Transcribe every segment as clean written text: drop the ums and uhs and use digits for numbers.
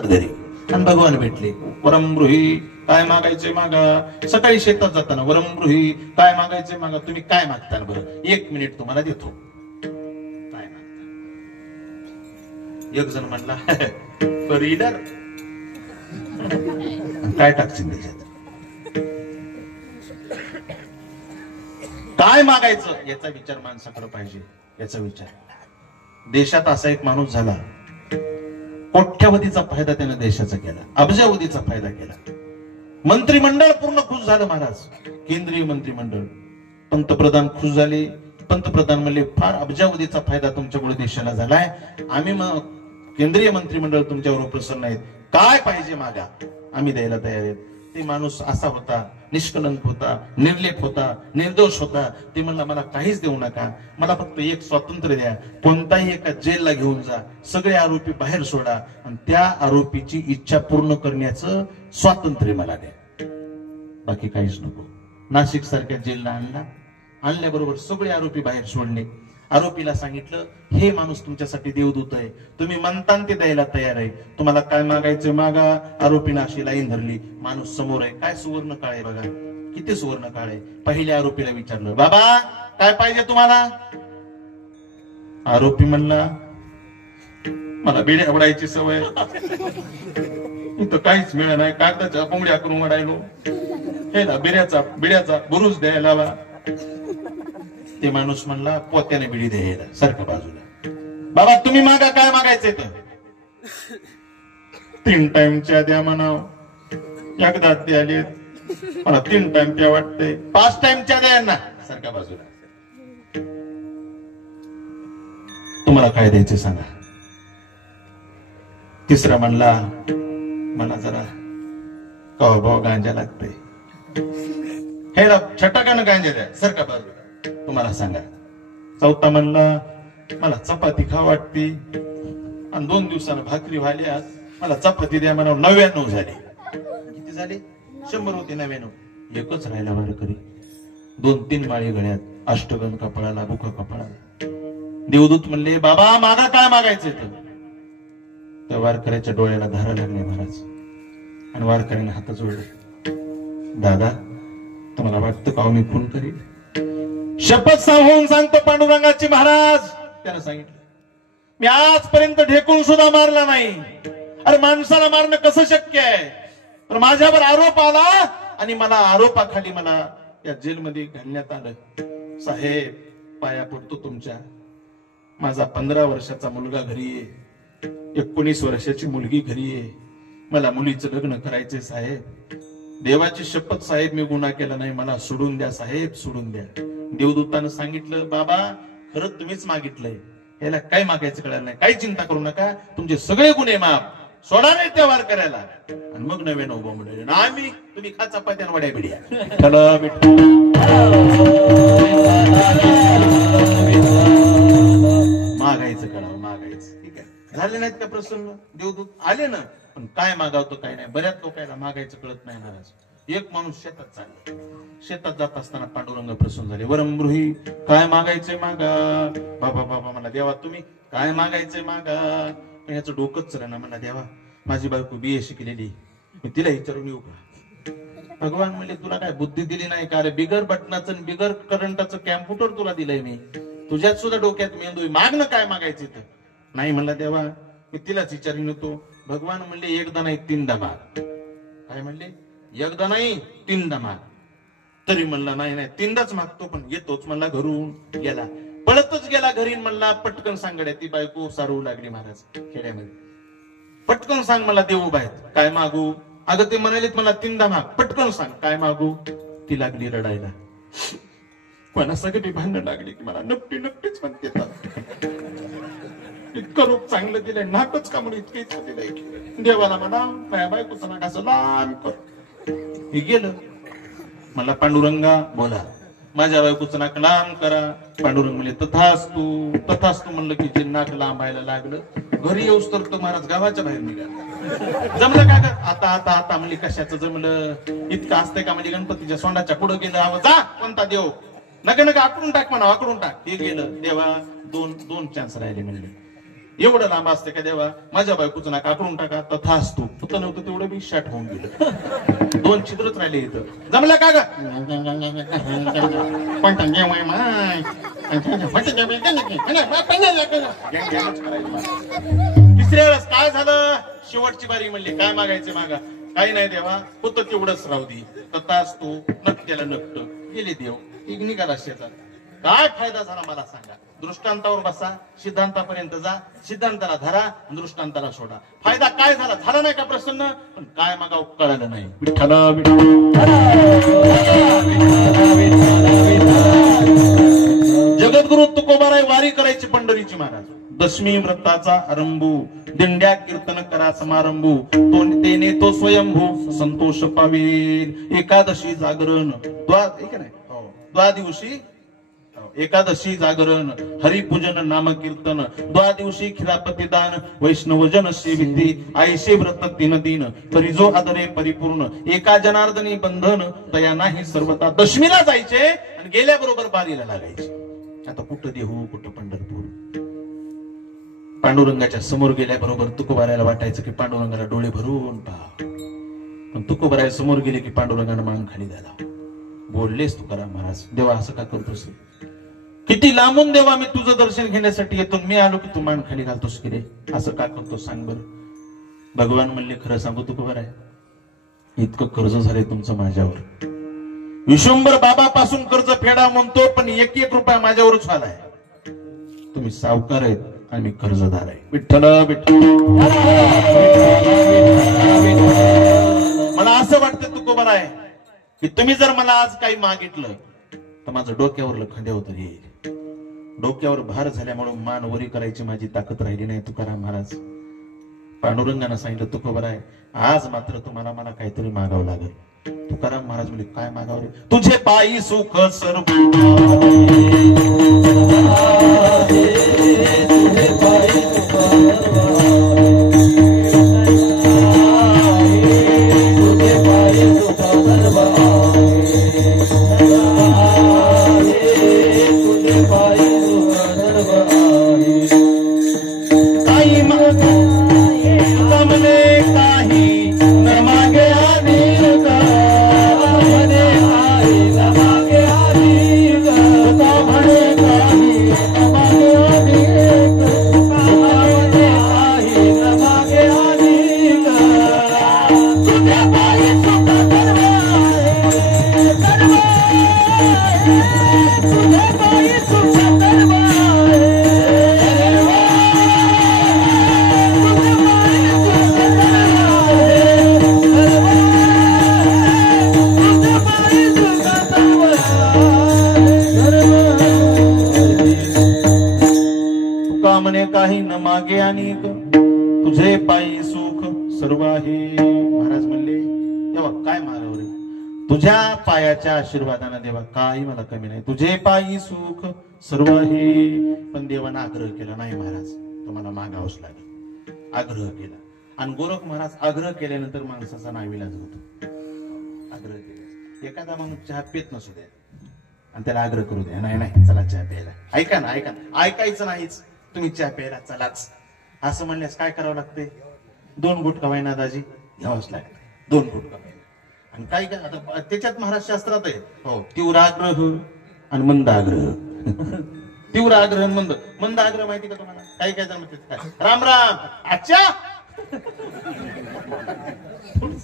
घरी आणि भगवान भेटले. वरमगृही काय मागायचे मागा. सकाळी शेतात जाताना वरमगृही काय मागायचे मागा. तुम्ही काय मागता बरं, 1 मिनिट तुम्हाला देतो. काय मागता? एक जण म्हणला रीडर. काय टाकशील त्याच्यात? काय मागायचं याचा विचार माणसाकडे पाहिजे. याचा विचार. देशात असा एक माणूस झाला, कोट्यावधीचा फायदा त्याने देशाचा केला, अब्जावधीचा फायदा केला. मंत्रिमंडळ पूर्ण खुश झालं महाराज. केंद्रीय मंत्रिमंडळ, पंतप्रधान खुश झाले. पंतप्रधान म्हणले फार अब्जावधीचा फायदा तुमच्यामुळे देशाला झालाय. आम्ही मग केंद्रीय मंत्रिमंडळ तुमच्यावर प्रसन्न आहेत. काय पाहिजे मागा, आम्ही द्यायला तयार आहेत. ते माणूस असा होता, निष्कलंक होता, निर्लेप होता, निर्दोष होता. ते म्हणला मला काहीच देऊ नका, मला फक्त एक स्वातंत्र्य द्या. कोणताही एका जेलला घेऊन जा, सगळे आरोपी बाहेर सोडा आणि त्या आरोपीची इच्छा पूर्ण करण्याचं स्वातंत्र्य मला द्या, बाकी काहीच नको. नाशिक सारख्या जेलला आणल्याबरोबर सगळे आरोपी बाहेर सोडले. आरोपीला सांगितलं हे माणूस तुमच्यासाठी देवदूत आहे, तुम्ही म्हणता ते द्यायला तयार आहे, तुम्हाला काय मागायचं मागा. आरोपीनं अशी लाईन धरली. माणूस समोर आहे, काय सुवर्ण काळ आहे बघा, किती सुवर्ण काळ आहे. पहिल्या आरोपीला विचारलं बाबा काय पाहिजे तुम्हाला. आरोपी म्हणला मला बिड्या उडायची सवय, इथं काहीच मिळत नाही, कागदाच्या कोंबड्या करून उडायलो, हे ना बिड्याचा बुरुज द्यायला लावा. ते माणूस म्हणला पोत्याने बिडी द्यायला, सारखं बाजूला. बाबा तुम्ही मागा, काय मागायचंय तर. 3 टाइमच्या द्या म्हणाव, एकदा ते आले मला 3 टाइम त्या वाटतंय, 5 टाइमच्या द्या यांना, सारख्या बाजूला. तुम्हाला काय द्यायचं सांगा. तिसरा म्हणला मला जरा कवा गांजा लागतंय, हे छटाकानं गांजा द्या, सारखा बाजूला. तुम्हाला सांगा. चौथा म्हणला मला चपाती खा वाटती आणि 2 दिवसानं भाकरी व्हायला, मला चपाती द्या म्हणा. 99 झाले. किती झाले? 100 होते. 99 एकच राहिला वारकरी. 2-3 माळी गळ्यात, अष्टगण कपाळाला, बुका कपाळाला. देवदूत म्हणले बाबा मागा, काय मागायचंय तर. त्या वारकऱ्याच्या डोळ्याला धारा लागले महाराज आणि वारकऱ्याने हात जोडले. दादा तुम्हाला वाटतं का मी खून करील? शपथ सांगून सांगतो पांडुरंगाची महाराज, त्यानं सांगितलं मी आजपर्यंत ढेकून सुद्धा मारला नाही. अरे माणसाला मारणं कसं शक्य आहे? पण माझ्यावर आरोप आला आणि मला आरोपाखाली मला या जेलमध्ये घालण्यात आलं. साहेब पाया पडतो तुमच्या. माझा 15 वर्षाचा मुलगा घरी आहे, 19 वर्षाची मुलगी घरी आहे. मला मुलीचं लग्न करायचंय साहेब. देवाची शपथ साहेब मी गुन्हा केला नाही, मला सोडून द्या साहेब, सोडून द्या. देवदूतानं सांगितलं बाबा खरंच तुम्हीच मागितलंय, याला काय मागायचं कळलं नाही, काही चिंता करू नका, तुमचे सगळे गुन्हे माफ, सोडा नाही त्या वार करायला. आणि मग नवीन उभं म्हणले आम्ही तुम्ही खा चपात्या वड्या बिड्या. मागायचं कळावं, मागायचं. ठीक आहे, झाले नाहीत का प्रसन्न? देवदूत आले ना, पण काय मागावतो काय नाही. बऱ्याच लोकांना मागायचं कळत नाही महाराज. एक माणूस शेतात चालला, शेतात जात असताना पांडुरंग प्रसन्न झाले. वरमगृही काय मागायचंय मागा. बाबा बाबा मला देवा तुम्ही काय मागायचंय मागा. ह्याचं डोकंच चला ना. म्हणला देवा माझी बायको BA शिकलेली, मी तिला विचारून येऊ का? भगवान म्हणले तुला काय बुद्धी दिली नाही का रे? बिगर बटनाचं बिगर करंटाचं कॅम्प्युटर तुला दिलंय मी, तुझ्यात सुद्धा डोक्यात मेंदू, माग ना काय मागायचं तर. नाही म्हणला देवा मी तिलाच विचारून येतो. भगवान म्हणले एकदा नाही 3दा माग. काय म्हणले? एकदा नाही 3दा माग. तरी म्हणला नाही नाही 3दाच मागतो, पण येतोच म्हणला. घरून गेला, पळतच गेला घरी. म्हणला पटकन सांगड्या. ती बायको सारू लागली महाराज खेड्यामध्ये. पटकन सांग मला देऊ बाहेर काय मागू. अगं ते म्हणालेत मला 3दा माग, पटकन सांग काय मागू. ती लागली रडायला. मला सगळी भांडण लागली की मला नक्कीच म्हणते इतकं रूप चांगलं दिलंय, नाकच का म्हणून इतकं इतकं दिलंय. देवाला म्हणा माझ्या बायकोचं नाक असं लाल कर. हे गेलं. मला पांडुरंगा बोला माझ्या बायकोचं नाक लांब करा. पांडुरंग म्हणले तथास्तु तथास्तु. म्हणलं की जे नाक लांबायला लागलं, घरी येऊस तर महाराज गावाच्या बाहेर निघाला. जमलं का ग? आता आता आता म्हणली कशाचं जमलं? इतकं असतंय का? म्हणजे गणपतीच्या सोंडाच्या पुढं गेलं. जा कोणता देव नका नका आकडून टाक म्हणा, आकडून टाक. हे गेलं. देवा दोन चान्स राहिले म्हणले. एवढं लांब असते का देवा, माझ्या बायकोचं नाक आकडून टाका, तथा असतो. होतं नव्हतं तेवढं बी शाट होऊन गेलं. 2 छिद्रच राहिले इथं. जमलं का ग? तिसऱ्या वेळेस काय झालं, शेवटची बारी म्हणली काय मागायचे मागा. काही नाही देवा, होतं तेवढंच राहू दे, तथा असतो. नकट्याला नकट गेले देव. निघाला शेतात. काय फायदा झाला मला सांगा. दृष्टांतावर बसा, सिद्धांतापर्यंत जा, सिद्धांताला धरा, दृष्टांताला सोडा. फायदा काय झाला? झाला नाही का प्रसन्न? पण काय मागाव कळलं नाही. विठ्ठल जगद्गुरु तुकोबाराय वारी करायची पंढरीची महाराज. दशमी व्रताचा आरंभू, दिंड्या कीर्तन करा समारंभू. तेने तो स्वयंभू संतोष पावेल. एकादशी जागरण द्वादिवशी एकादशी जागरण, हरिपूजन नामकीर्तन. द्वादिवशी खिरापती दान, वैष्णवजन सेविती. आईशे व्रत 3 दिन, तरी जो आदरे परिपूर्ण. एका जनार्दनी बंधन, दया नाही सर्वता. दशमीला जायचे आणि गेल्याबरोबर बारीला लागायचे. आता कुठं देहू, कुठं पंढरपूर. पांडुरंगाच्या समोर गेल्याबरोबर तुकोबारायला वाटायचं की पांडुरंगाला डोळे भरून पहा. पण तुकोबाराय समोर गेले की पांडुरंगाने मान खाली द्याला. बोललेस तुकाराम महाराज, देवा असं का करतोस? किती लांबून देवा मी तुझं दर्शन घेण्यासाठी येतो, मी आलो की तू मान खाली घालतोस की रे? असं का करतोस सांग बरं. भगवान म्हणले खरं सांगू तुकोबाराय, इतकं कर्ज झालंय तुमचं माझ्यावर. विश्वंभर बाबापासून कर्ज फेडा म्हणतो, पण 1-1 रुपया माझ्यावरच आलाय. तुम्ही सावकार आहेत आणि मी कर्जदार आहे. विठ्ठल विठ्ठल. मला असं वाटतं तुकोबाराय की तुम्ही जर मला आज काही मागितलं तर माझं डोक्यावर खांद्यावर येईल. डोक्यावर भार झाल्यामुळे मान वरी करायची माझी ताकद राहिली नाही. तुकाराम महाराज पांडुरंगानं सांगितलं तुकोबाराय आज मात्र तुम्हाला मला काहीतरी मागावं लागेल. तुकाराम महाराज म्हणजे काय मागावं रे? तुझे पायी सुख सर्व, तुझे पायी सुख काही न मागे आणि तुझे पायी सुख सर्व आहे. महाराज म्हणले तेव्हा काय मागावं रे? तुझ्या पायाच्या आशीर्वादानं देवा काही मला कमी नाही. तुझे पायी सुख सर्व आहे. पण देवानं आग्रह केला नाही महाराज तुम्हाला मागावंच लागेल. आग्रह केला आणि गोरख महाराज आग्रह केल्यानंतर माणसाचा नाविलाज होतो. आग्रह केला. एखादा माणूस चहा पेत नसू द्या आणि त्याला आग्रह करू द्या, नाही नाही चला चहा प्यायला. ऐका ना, ऐका ना, ऐकायचं नाहीच. तुम्ही चहा प्यायला चलाच असं म्हणल्यास काय करावं लागते? 2 घुट कवायना दाजी घ्यावंच लागते. 2 घुट कवायना. आणि काय काय आता त्याच्यात महाराज शास्त्रात आहे हो, तीव्र आग्रह आणि मंद आग्रह. तीव्र आग्रह मंद मंद आग्रह माहिती का तुम्हाला? काही काय जण राम राम अच्छा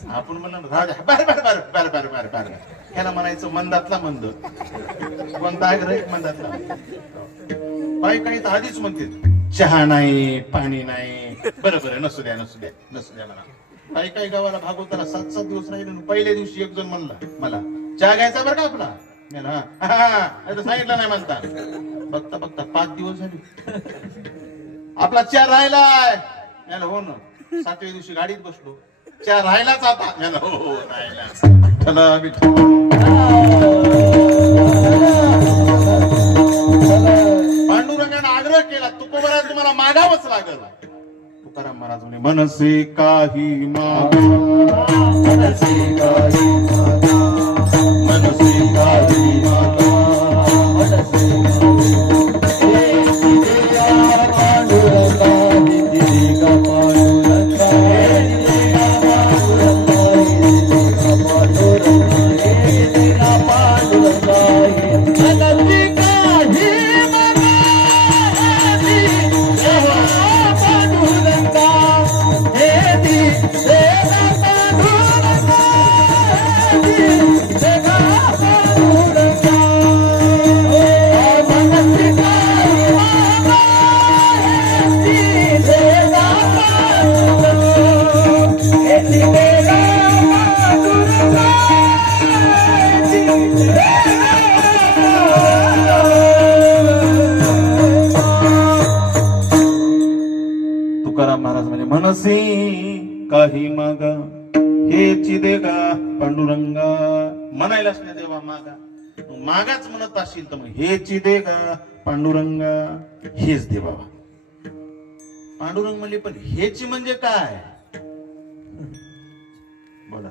आपण म्हणलं बार बार बार बार बार बार बार ह्याला म्हणायचं मंदातला मंद. कोणता आग्रह? मंदातला. बाई काही तर आधीच म्हणते चहा नाही पाणी नाही. बरं बरं नसू द्या नसू द्या नसू द्या म्हणा. काही काही गावाला भागवताला 7-7 दिवस राहिले. पहिल्या दिवशी एक जण म्हणला मला चहा घ्यायचा बरं का आपला. सांगितलं नाही म्हणता. बघता बघता 5 दिवस झाले आपला चहा राहिलाय. हो ना. 7व्या दिवशी गाडीत बसलो. चहा राहिलाच आता. हो राहिलाच. पांडुरंगाने आग्रह केला तुकोबाराय तुम्हाला मागावंच लागल. तुकाराम महाराज म्हणे मनसे काही मागा, मनसे काही मागा, मनसे काही मागा, मनसे पांडुरंगा तुकाराम महाराज म्हणजे मनसे काही मागा हेची देगा पांडुरंगा. म्हणायलाच नाही देवा मागा, मागाच म्हणत असशील तर मग हेची देगा पांडुरंगा, हेच दे बाबा. पांडुरंग म्हणले पण हेची म्हणजे काय बोला.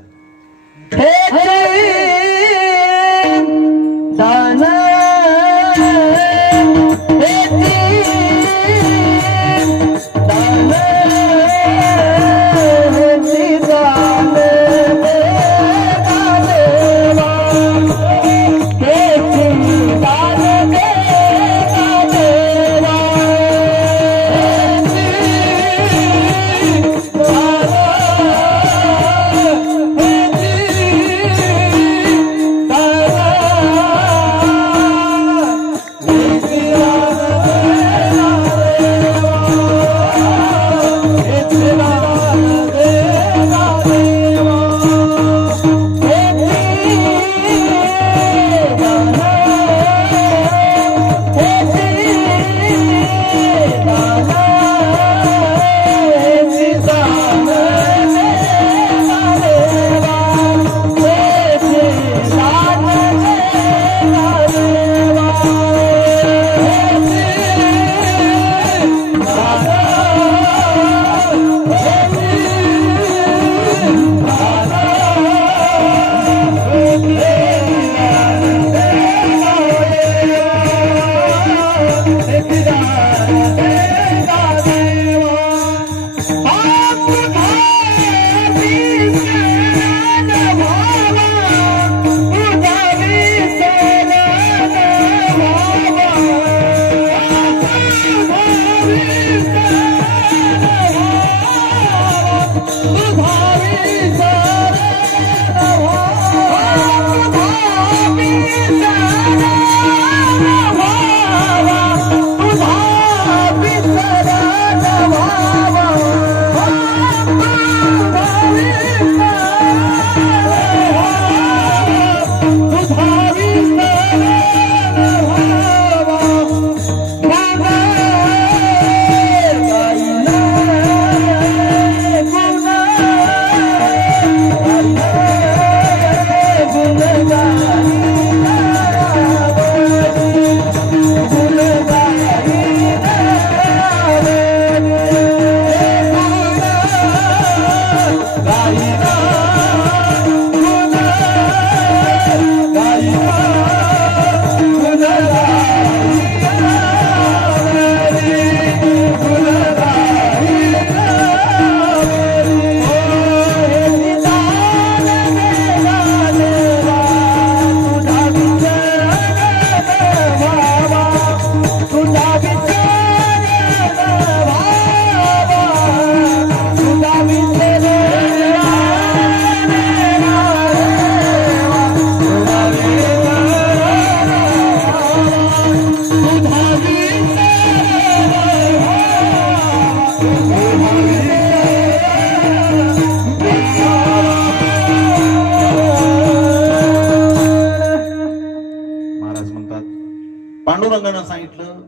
पांडुरंगानं सांगितलं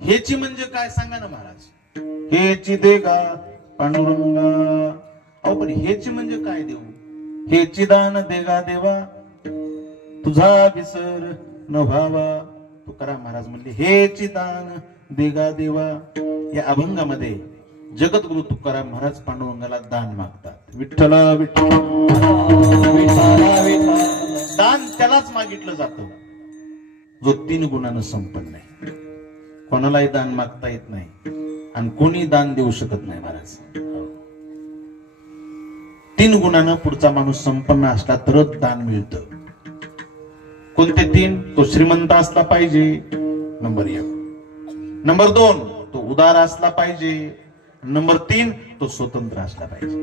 हेची म्हणजे काय सांगा ना महाराज. हेची दे का पांडुरंगा. अहो पण हेची म्हणजे काय देऊ. हेची दान देगा देवा तुझा विसर न व्हावा. तुकाराम महाराज म्हणले हेची दान देगा देवा. या अभंगामध्ये जगद्गुरु तुकाराम महाराज पांडुरंगाला दान मागतात. विठ्ठला विठ्ठल दान त्यालाच मागितलं जातं जो 3 गुणानं संपन्न आहे. कोणालाही दान मागता येत नाही आणि कोणी दान देऊ शकत नाही महाराज. 3 गुणानं पुढचा माणूस संपन्न असला तरच दान मिळतं. कोणते 3? तो श्रीमंत असला पाहिजे नंबर 1. नंबर 2 तो उदार असला पाहिजे. नंबर 3, तो स्वतंत्र असला पाहिजे.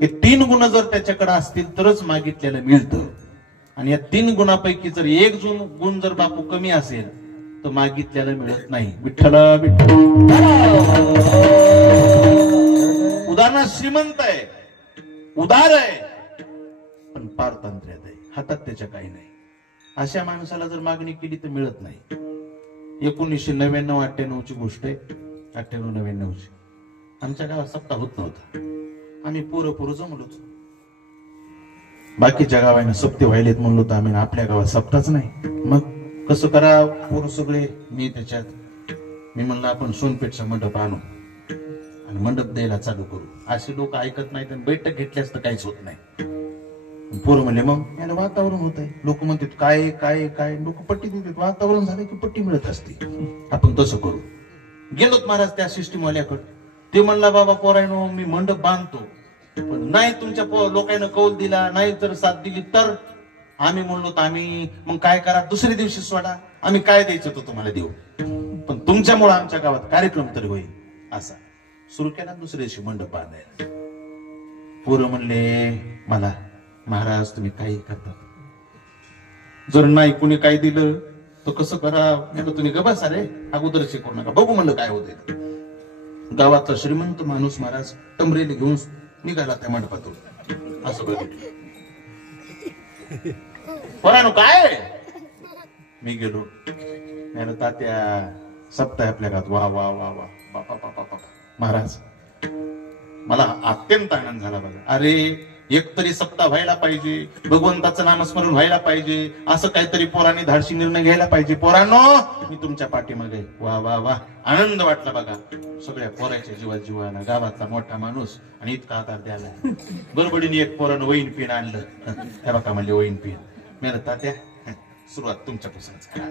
हे 3 गुण जर त्याच्याकडे असतील तरच मागितलेलं मिळतं. आणि या 3 गुणापैकी जर एक गुण जर बापू कमी असेल तर मागितलेलं मिळत नाही. विठ्ठला विठ्ठल. उदाहरणात श्रीमंत आहे, उदार आहे, पण पारतंत्र्यात आहे, हातात त्याच्या काही नाही. अशा माणसाला जर मागणी केली तर मिळत नाही. 1999-98 ची गोष्ट आहे. 98-99 ची आमच्या गावात सप्ताह होत नव्हता. आम्ही पोरं जमलो होतो. बाकीच्या गावाने सप्ते व्हायलेत म्हणलो तर आम्ही आपल्या गावात सप्ताच नाही. मग कसं करा पोरं सगळे, मी त्याच्यात. मी म्हणलं आपण सोनपेठचा मंडप आणू आणि मंडप द्यायला चालू करू. असे लोक ऐकत नाहीत आणि बैठक घेतल्यास तर काहीच होत नाही. पोरं म्हणले मग याला वातावरण होत आहे. लोक म्हणतात काय काय काय, लोक पट्टी देतात. वातावरण झालं की पट्टी मिळत असते, आपण तसं करू. गेलोत महाराज त्या सिस्टीमवाल्याकडे. ते म्हणला बाबा पोरायनो मी मंडप बांधतो, पण नाही तुमच्या लोकांना कौल दिला, नाही जर साथ दिली तर. आम्ही म्हणलो तर आम्ही मग काय करा, दुसऱ्या दिवशी सोडा, आम्ही काय द्यायचं तो तुम्हाला देऊ, पण तुमच्यामुळे आमच्या गावात कार्यक्रम तरी होईल. असा सुरू केला दुसऱ्या दिवशी मंडप बांधायला. पोरं म्हणले मला महाराज तुम्ही काही करता, जर नाही कुणी काय दिलं तर कसं करा. म्हणलं तुम्ही गबस अरे अगोदर शिकवू नका, बघू म्हणलं काय होतंय. गावातला श्रीमंत माणूस महाराज टमरेली घेऊन निघाला त्या मंडपातून. असं बघितलं. पोरांनो काय, मी गेलो. तात्या सप्ताह आपल्या गावात. वा वा वा वा बापा बापा बापा. महाराज मला अत्यंत आनंद झाला बघा. अरे एकतरी सप्ताह व्हायला पाहिजे, भगवंताचं नामस्मरण व्हायला पाहिजे, असं काहीतरी पोरांनी धाडशी निर्णय घ्यायला पाहिजे. पोरांनो मी तुमच्या पाठीमागे. वा वा वा आनंद वाटला बघा. सगळ्या पोराच्या जीवाला गावातला मोठा माणूस आणि इतका आधार द्यायला. बरोबरीने एक पोरानं वैन पिन आणलं. त्या बघा म्हणले वैन पिन. मेलं तात्या सुरुवात तुमच्यापासूनच करा.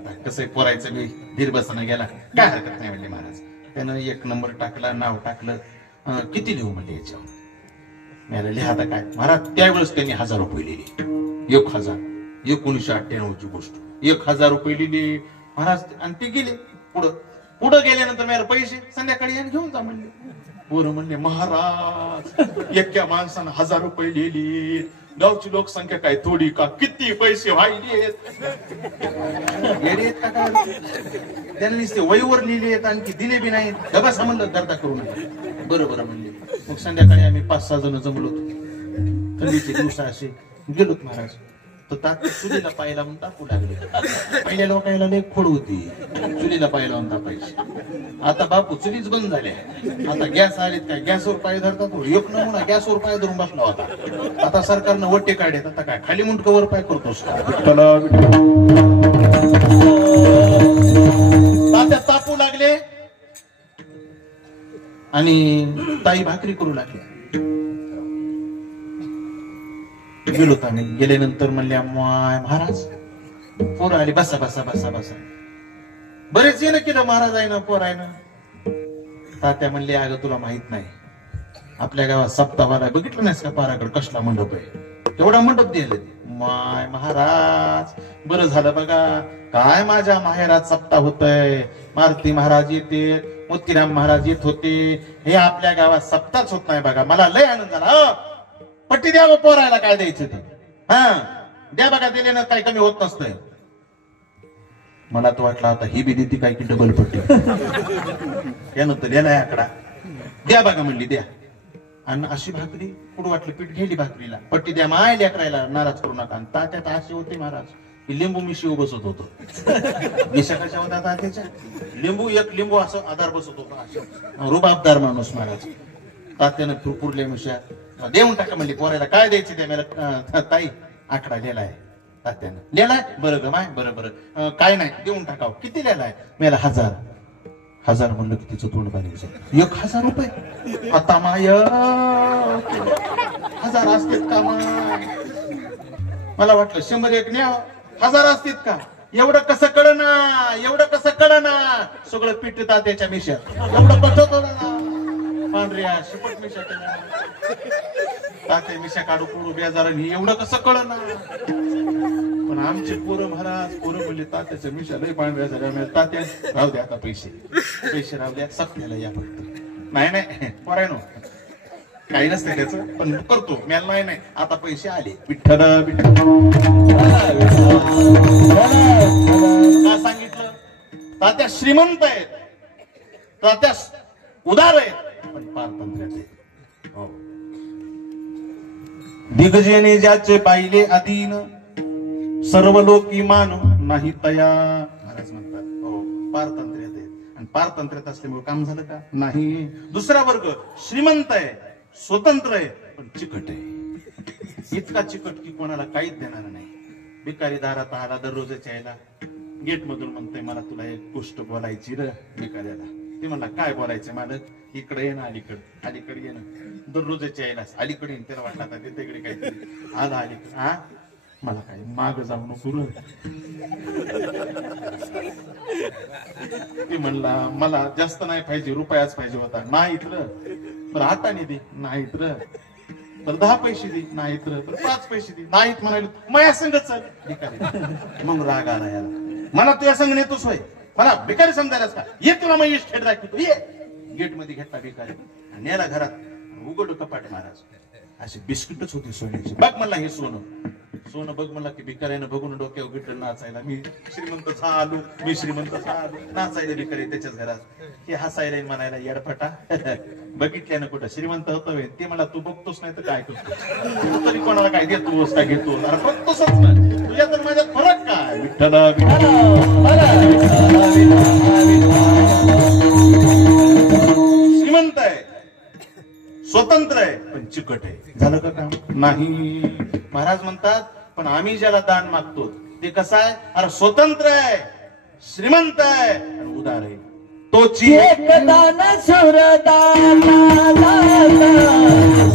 आता कसं पोरायचं मी धीर बसणं गेला, काय हरकत नाही म्हणले महाराज. त्यानं 1 नंबर टाकला, नाव टाकलं. किती लिहू म्हणले याच्यावर. मला लिहाता काय महाराज. त्यावेळेस त्यांनी 1000 रुपये लिहिले. 1000. 1998 ची गोष्ट. 1000 रुपये लिहिले महाराज. आणि ते गेले पुढं गेल्यानंतर मला पैसे संध्याकाळी घेऊन जा म्हणले. पोरं म्हणले महाराज एका माणसानं 1000 रुपये लिहिली. गावची लोकसंख्या काय थोडी का, किती पैसे व्हायलेत. त्यांनी नुसते वहीवर लिहिलेत आणखी दिले बी नाहीत. डबा म्हणलं गर्दा करू नये. बरोबर म्हणले. मग संध्याकाळी आम्ही 5-6 जण जमलो होतो. थंडीचे दिवस असे गेलोत महाराज. तर तात्या चुलीला पाय लावून तापू लागले. पहिल्या लोकांना लय खोड होती, चुलीला पाय लावून तापायची. आता बापू चुलीच बंद झाल्या. आता गॅस आलेत काय, गॅसवर पाय धरतात. एक नमुना गॅसवर पाय धरून बसला होता. आता सरकारनं वट्टे काढेत. आता काय खाली मुंडकवर पाय करतोस का. तात्या तापू लागले आणि ताई भाकरी करू लागल्या. गेलो आम्ही. गेल्यानंतर म्हणल्या महाराज पोरं आली. बसा बसा बसा बसा. बरेच येणं केलं महाराज आहे ना पोर आहे ना. तात्या म्हणले अगं तुला माहित नाही आपल्या गावात सप्ताहाला बघितलं नाहीस का पाराकडे कसला मंडप आहे. एवढा मंडप दिले. महाराज बरं झालं बघा. काय माझ्या माहेरात सप्ताह होतय. मारुती महाराज येते, मोतीराम महाराज येत होते. हे आपल्या गावात सप्ताहच होत नाही बघा. मला लय आनंद झाला. पट्टी द्या पोरायला काय द्यायचं ते. हा द्या बघा. दिल्यानं काही कमी होत नसतंय. मला तर वाटलं आता ही बी देते काय की डबल पट्टी. यानंतर द्यायला आकडा द्या बघा म्हणली द्या. आणि अशी भाकरी पुढे वाटलं पीठ घ्यायली भाकरीला. पट्टी द्या माय लेकरायला नाराज करू नका. तात्यात असे होते महाराज की लिंबू मिशी बसत होतो. मिशा कशा होता तात्याच्या. एक लिंबू असं आधार बसत होता. रुबाबदार माणूस महाराज. तात्यानं पुरपुरले मिशा देऊन टाका म्हणली पोरायला. काय द्यायचं त्या मला. ताई आकडा लिहिलाय तात्यानं. लिहिलाय बरं ग माय. बरं बरं काय नाही देऊन टाकाव. किती लिहिलाय मला. 1000 म्हणलं की तिचं तोंड पाहिजे. 1000 रुपये. आता माय 1000 असतील का माय. मला वाटलं 101 न्या 1000 असतील का. एवढं कसं कळना. सगळं पीठ तात्याच्या मिशात. एवढं पटवतो ना पांढऱ्या शिपट मिशा केल्या. तात्या मिशा काढू पुढू बेजारांनी. एवढं कसं कळना. पण आमचे पोरं महाराज म्हणले तात्याच्या मिशा लय पांढऱ्या झाल्या. तात्या राहू द्या आता पैसे राहू द्या. सप्त्याला या फक्त. नाही नाही पोरायनो काही नसते त्याचं, पण करतो मेल नाही. आता पैसे आले विठ्ठल विठ्ठल. का सांगितलं? तात्या श्रीमंत आहेत, तात्या उदार आहेत, पण पारतंत्र्यात आहेत. हो. दिग्गजेने ज्याचे पाहिले अधीन, सर्व लोक इमान नाही तया. महाराज म्हणतात हो पारतंत्र्यात आहेत, आणि पारतंत्र्यात असल्यामुळे काम झालं का? नाही. दुसरा वर्ग श्रीमंत आहे, स्वतंत्र आहे, पण चिकट आहे. इतका चिकट की कोणाला काहीच देणार नाही. भिकारी दारात आला दररोजच्या यायला, गेट मधून म्हणतोय मला तुला एक गोष्ट बोलायची र. भिकाऱ्याला ते म्हणला काय बोलायचं मालक? इकडे ये ना, अलीकडे ये ना. दररोजच्या यायला अलीकडे येईन. त्याला वाटला आता तिकडे काहीतरी आला अलीकडे. हा मला काय माग जाऊ नको. ते म्हणला मला जास्त नाही पाहिजे, रुपयाच पाहिजे होता. नाही इतर तर हाताने दे. नाही तर 10 पैसे दे. नाही तर 5 पैसे दे. नाहीत म्हणाले माया संगत चल. भिकारी मग राग आला याला. मला तुझ्या संग नेतोस होय, मला भिकारी समजायलाच का? ये तुला मग थेट दाखवतो. ये. गेट मध्ये घेतला भिकारी, नेला घरात. उघड कपाट महाराज, अशी बिस्किटच होती सोन्याची. बघ म्हणला हे सोनं बघ म्हणला की भिकाऱ्यानं बघून डोक्यावर गिटल नाचायला. मी श्रीमंत झालो, मी श्रीमंत झालो. नाचायला भिकारी त्याच्याच घरात. हे हसायला म्हणायला येडफटा. बघितल्यानं कुठं श्रीमंत होतं ते मला तू बघतोस नाही तर काय करतो तरी कोणाला काय देतोस काय घेतोस? अरे बघतोसच ना. तुझ्या तर माझ्यात फरक काय? विठ्ठल श्रीमंत आहे, स्वतंत्र आहे, पण चिकट आहे. झालं का काम? नाही. महाराज म्हणतात पण आम्ही ज्याला दान मागतो ते कसं आहे? अरे स्वतंत्र आहे, श्रीमंत आहे, आणि उदार आहे. तोची एक दान सुरदाता,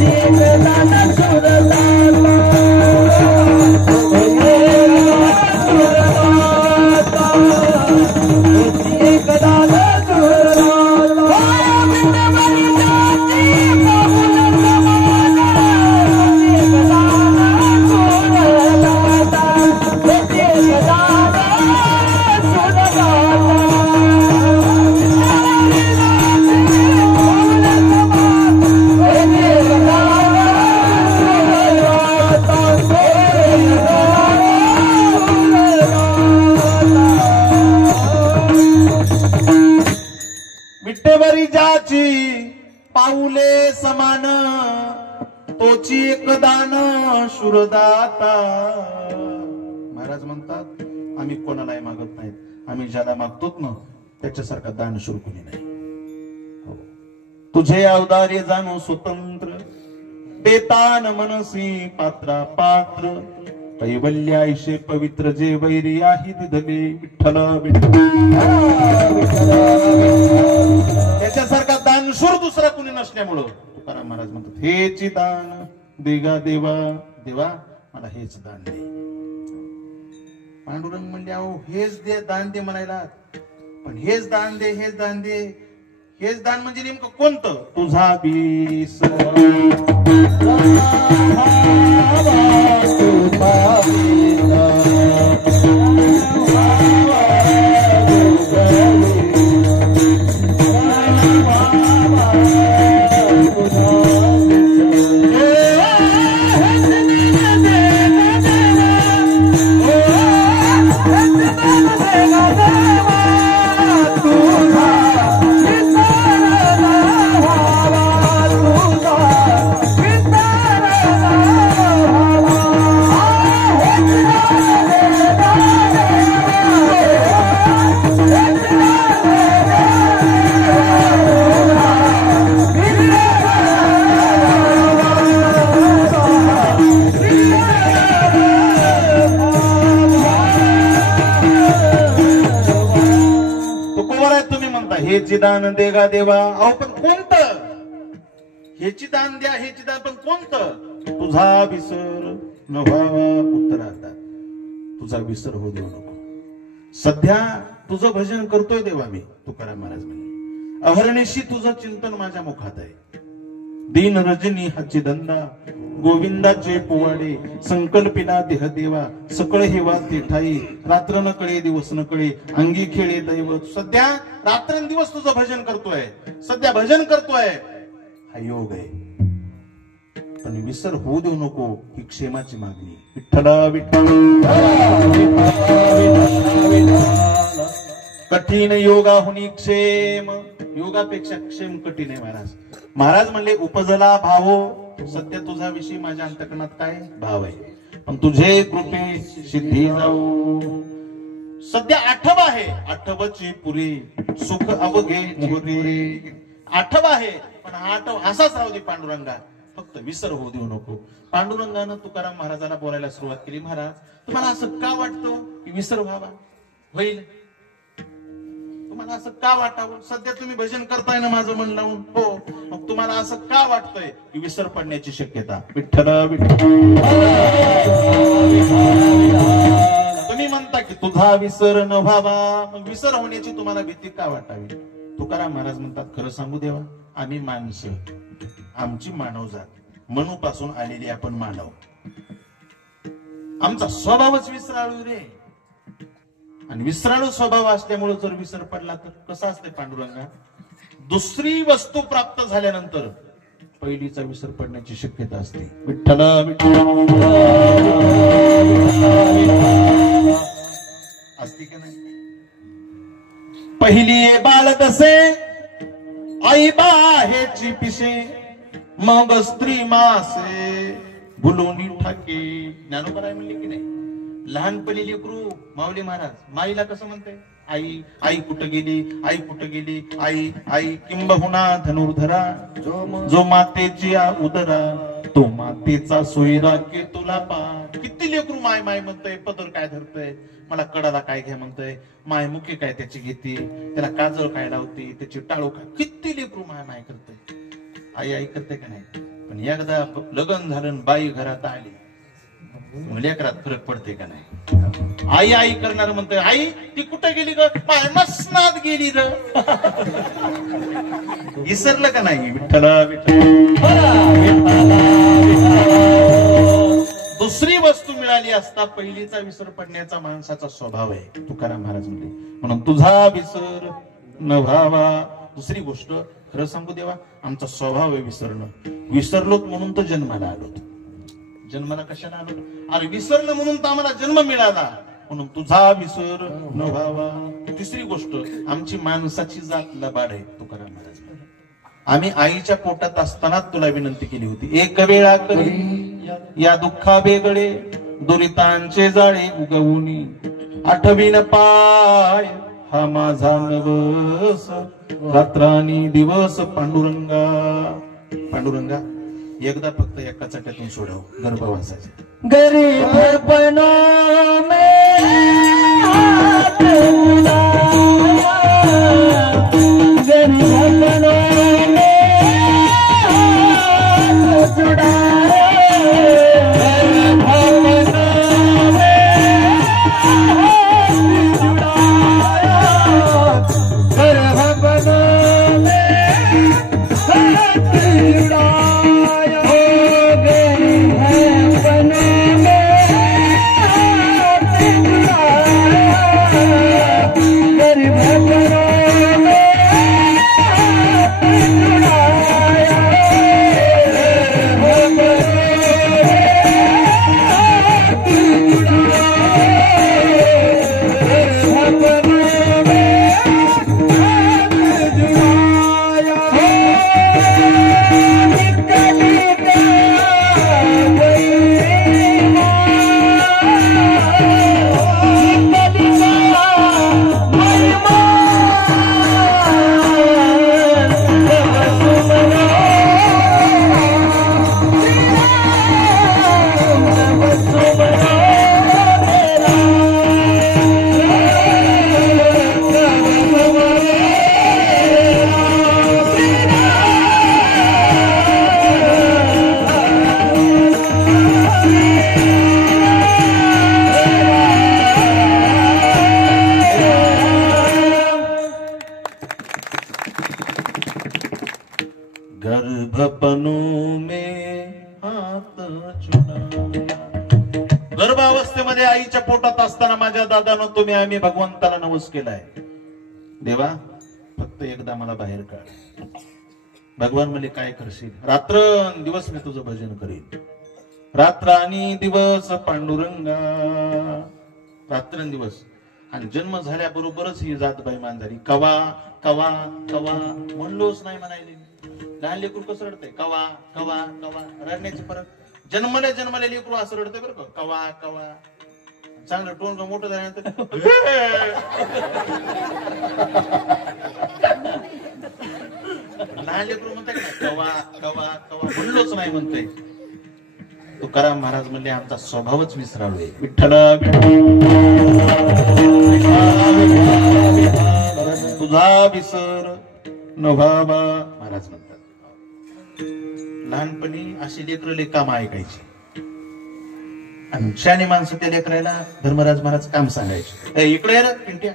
एक दान सुरदाता, एक दान विठ्ठेवरी ज्याची पाऊले समान, तोची एक दान शुरदाता. महाराज म्हणतात आम्ही कोणालाही मागत नाहीत, आम्ही ज्याला मागतोत ना त्याच्यासारखा दान शुर कोणी नाही. तुझे अवदार्य जाणू स्वतंत्र, देतान मनसी पात्रा पात्र, कैवल्य ऐशे पवित्र जे वैरी आहे दिधले. विठ्ठल त्याच्यासारखा दानशूर दुसरा कुणी नसल्यामुळं तुकाराम महाराज म्हणतात हेची दान देगा देवा. देवा मला हेच दान दे. पांडुरंग म्हणजे अहो हेच दे दान दे म्हणायला, पण हेच दान दे, हेच दान दे. हेच दान म्हणजे नेमकं कोणतं? तुझा बीस हेची दान देगा देवा. अहो पण कोणतं? हेची दान द्या, हेची दान, पण कोणतं? तुझा विसर न व्हावा. उत्तरार्धात तुझा विसर होऊ देऊ नको. सध्या तुझं भजन करतोय देवा मी. तुकाराम महाराज म्हणले अहर्निशी तुझं चिंतन माझ्या मुखात आहे. दिन रजनी हाची दंदा गोविंदाचे पोवाडे संकल्पिना देह देवा सकळ हेवा ते ठाई रात्र न कळे दिवस न कळे अंगी खेळे दैव. सध्या रात्रंदिवस तुझं भजन करतोय, सध्या भजन करतोय, हा योग आहे. पण विसर होऊ देऊ नको ही क्षेमाची मागणी. विठ्ठला विठ्ठल कठीण योगाहुनी क्षेम. योगापेक्षा क्षेम कठीण आहे महाराज. महाराज म्हणले उपजला भावो. सध्या तुझा विषयी माझ्या अंतकरणात काय भाव आहे, पण तुझे कृपे सिद्धी जाऊ. सध्या आठव आहे, आठवची पुरी सुख अवघे पुरी. आठव आहे पण हा आठव असाच राहू दे पांडुरंगा, फक्त विसर होऊ देऊ नको. पांडुरंगानं तुकाराम महाराजाला बोलायला सुरुवात केली. महाराज तुम्हाला असं का वाटतं की विसर व्हावा? होईल. तुम्हाला असं का वाटावं? सध्या तुम्ही भजन करताय ना माझं मन लावून. हो, मग तुम्हाला असं का वाटतंय की विसर पडण्याची शक्यता? विठ्ठल विठ्ठल तुम्ही म्हणता की तुझा विसर न व्हावा, मग विसर होण्याची तुम्हाला भीती का वाटावी? तुकाराम महाराज म्हणतात खरं सांगू देवा, आम्ही माणसं, आमची मानव जात मनूपासून आलेली आपण मानव, आमचा स्वभावच विसराळू रे. आणि विसराळू स्वभाव असल्यामुळे जर विसर पडला तर कसं असते पांडुरंगा? दुसरी वस्तू प्राप्त झाल्यानंतर पहिलीचा विसर पडण्याची शक्यता असते. विठ्ठल असते की नाही? पहिली बाल तसे आई बाहेची पिसे, मग स्त्री मासे भुलोनी ठाके. ज्ञानोबराय म्हणले की नाही? लहानपणी लेकरू माऊली महाराज माईला कसं म्हणते? आई. आई कुठं गेली, आई कुठं गेली, आई आई. किंबहुना धनुर्धरा जो मातेची उदरा, तो मातेचा सोयरा के तुला पा. किती लेकरू माय माय म्हणतय, पदर काय धरतय, मला कडाला काय घ्या म्हणतय, माय मुखे काय त्याची घेते, त्याला काजळ काय लावते, त्याची टाळू काय. किती लेकरू माय माय करते, आई आई करते का नाही? पण एकदा लग्न झालं, बाई घरात आली, लेकरात फरक पडते का नाही? आई आई करणार म्हणतोय, आई ती कुठे गेली ग? माय मसनात गेली र. विसरलं का नाही? विठ्ठल दुसरी वस्तू मिळाली असता पहिलीचा विसर पडण्याचा माणसाचा स्वभाव आहे, तुकाराम महाराज म्हणले. म्हणून तुझा विसर न व्हावा. दुसरी गोष्ट खरं सांगू देवा, आमचा स्वभाव आहे विसरणं. विसरलोत म्हणून तर जन्माला आलो. जन्माला कशाला आलो? अरे विसरलं म्हणून तर आम्हाला जन्म मिळाला. म्हणून तुझा विसर न व्हावा. तिसरी गोष्ट, आमची माणसाची जात लबाड आहे. तुकाराम महाराज आम्ही आईच्या पोटात असताना तुला विनंती केली होती, एक वेळा करी या दुःखा वेगळे दुरितांचे जाळे उगवूनी, आठवीन पाय हा माझा नवस रात्रानी दिवस. पांडुरंगा पांडुरंगा एकदा फक्त एका चट्यातून सोडव गर्भवासाचे. गरीबपणा में हाथ उठाया, गरीबपणा में हाथ उठाया, गरीबपणा में हाथ उठाया, गरीबपणा में हाथ उठाया. हात चुडाया. गर्भावस्थेमध्ये आईच्या पोटात असताना माझ्या दादानं तुम्ही आम्ही भगवंताला नवस केलाय. देवा फक्त एकदा मला बाहेर काढ. भगवान म्हणले काय करशील? रात्र दिवस मी तुझं भजन करीन. रात्र आणि दिवस पांडुरंगा, रात्रंदिवस. आणि जन्म झाल्याबरोबरच ही जातबाई मांजारी कवा कवा कवा म्हणलोच नाही म्हणायले. लहान लेकरू कसं रडतंय? कवा कवा कवा. रडण्याचे फरक. जन्मले लेकरू असं रडतंय बरं का, कवा कवा. चांगलं टोन मोठं झाल्यानंतर लहान लेकरू म्हणताय ना कवा कवा कवा म्हणलोच नाही म्हणतोय. तुकाराम महाराज म्हणले आमचा स्वभावच विसरावे. विठ्ठल तुझा विसर न व्हावा महाराज म्हणतात. लहानपणी अशी लेकरं काम ऐकायची आणि शहाणी माणसं त्या लेकराला धर्मराज महाराज काम सांगायचे. इकडे रे पिंट्या.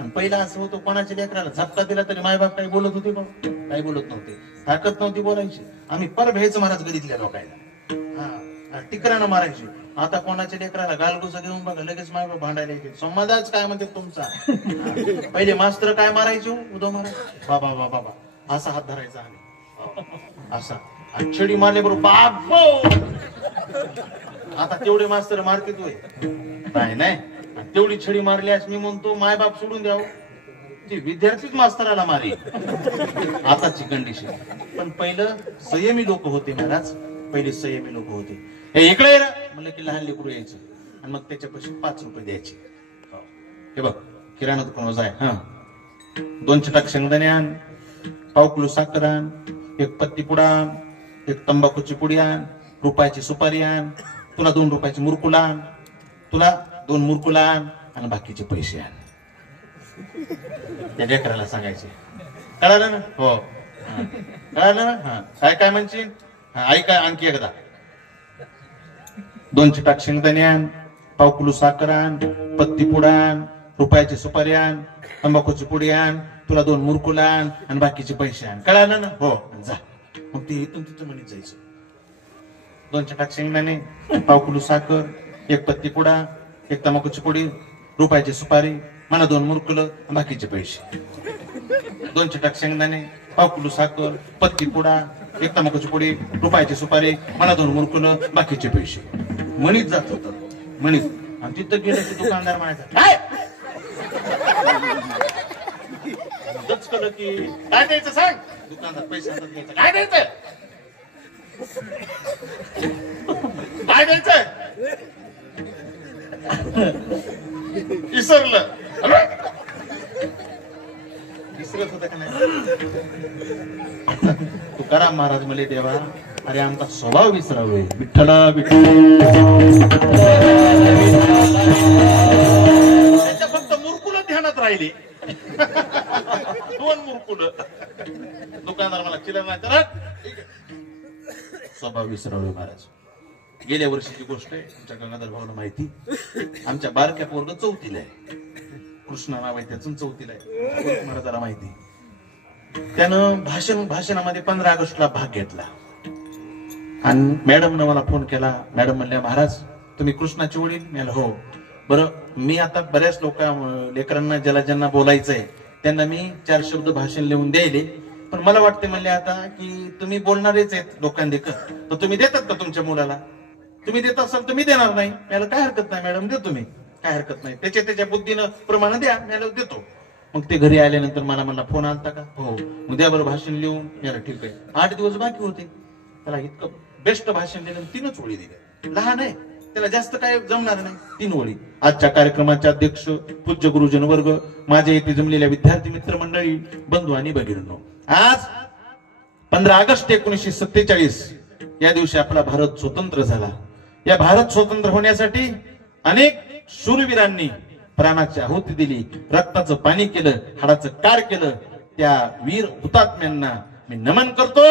आणि पहिला असं होतं कोणाच्या लेकराला झपका दिला तरी मायबाप काही बोलत होते का? काही बोलत नव्हते. ताकद नव्हती बोलायची. आम्ही पर भ्यायचं महाराज गरीतल्या लोकायला. हा टिकरानं मारायची. आता कोणाच्या लेकराला गालगुजा घेऊन बघा लगेच मायबाप भांडायला येते. समाजाच काय म्हणते तुमचा. पहिले मास्तर काय मारायचे उदो महाराज बाबा बाबा बाबा असा हात धरायचा आम्ही असा. छडी मारले बरोबर बाप. आता तेवढे मास्तर मारते तू नाही. तेवढी छडी मारल्यास मी म्हणतो मायबाप सोडून द्यावं. ते विद्यार्थीच मास्तराला मारे. आताची कंडिशन. पण पहिलं संयमी लोक होते महाराज. पहिले संयमी लोक होते. हे इकडे म्हणलं की लहान लेकरू यायचं आणि मग त्याच्यापाशी 5 रुपये द्यायचे. हे बघ किराणा दुकान जाय. 2 चटाक शेंगदाणे आण, पाव किलो साखर आण, 1 पत्ती पुडा आण, 1 तंबाखूची पुडी आण, रुपयाची सुपारी आण, तुला 2 रुपयाची मुरकुल आण, तुला 2 मुरकुल आण आणि बाकीचे पैसे आण. त्या लेकराला सांगायचे. कळालं ना? हो कळालं ना? काय काय म्हणशील? ऐका आणखी एकदा. 2 चटाक शेंगदाणे आण, पाव किलो साखर आण, पत्ती पुडा आण, रुपयाची सुपारी आण, तंबाखूची पुडी आण, तुला 2 मुरकुल आण आणि बाकीचे पैसे आण. कळालं ना? हो जा. मग ते इथून तिथं म्हणत जायचं. 2 चटाक शेंगदाणे, पाव किलो साखर, 1 पत्ती पुडा, 1 तंबाखूची पुडी, रुपयाची सुपारी, मला 2 मुरकुल बाकीचे पैसे. 2 चटाक शेंगदाणे, पाव किलो साखर, पत्ती पुडा, 1 तंबाखूची पुडी, रुपयाची सुपारी, मला 2 मुरकुल बाकीचे पैसे. म्हणीत जात होत म्हणीत. आणि तिथं गेलं की दुकानदार म्हणायचा काय दचकलं की काय द्यायचं सांग. दुकानदार पैसे हातात घ्यायचा. काय द्यायचं काय द्यायचं विसरलं. विसरत होत का नाही? तुकाराम महाराज म्हणले देवा अरे आमचा स्वभाव विसरावे. विठ्ठला विठ्ठल. त्याच्या फक्त मुरकुल ध्यानात राहिले. 2 मुरकुल. दुकानदार मला चिल्लर नाही तर स्वभाव विसरावे महाराज. गेल्या वर्षीची गोष्ट आहे. आमच्या गंगाधर भाऊला माहिती. आमच्या बारक्या पोरग 4थीला आहे. कृष्णा नाव आहे त्यातून 4थीला आहे. महाराजाला माहिती. त्यानं भाषणामध्ये 15 ऑगस्टला भाग घेतला. आणि मॅडमनं मला फोन केला. मॅडम म्हणल्या महाराज तुम्ही कृष्णाची वडील? मी म्हणलं हो. बरं मी आता बऱ्याच लेकरांना ज्यांना बोलायचंय त्यांना मी 4 शब्द भाषण लिहून द्यायले. पण मला वाटते म्हणले आता की तुम्ही बोलणारेच आहेत लोकांदेखत तर तुम्ही देतात का तुमच्या मुलाला? तुम्ही देत असाल तर मी देणार नाही. मला काय हरकत नाही मॅडम देतो मी. काय हरकत नाही. त्याच्या बुद्धीनं प्रमाणे द्या. मी देतो. मग ते घरी आल्यानंतर मला म्हणला फोन आलता का? हो. उद्या बरं भाषण लिहून. याला ठीक आहे. 8 दिवस बाकी होते. त्याला इतकं बेस्ट भाषण दिलं. 3च ओळी दिल्या. लहान आहे त्याला जास्त काय जमणार नाही. 3 ओळी. आजच्या कार्यक्रमाचे अध्यक्ष पूज्य गुरुजन वर्ग, माझ्या इथे जमलेल्या विद्यार्थी मित्र मंडळी, बंधू आणि भगिनींनो, आज 15 ऑगस्ट 1947 या दिवशी आपला भारत स्वतंत्र झाला. या भारत स्वतंत्र होण्यासाठी अनेक शूरवीरांनी प्राणाची आहुती दिली, रक्ताचं पाणी केलं, हाडाचं कार केलं. त्या वीर हुतात्म्यांना मी नमन करतो.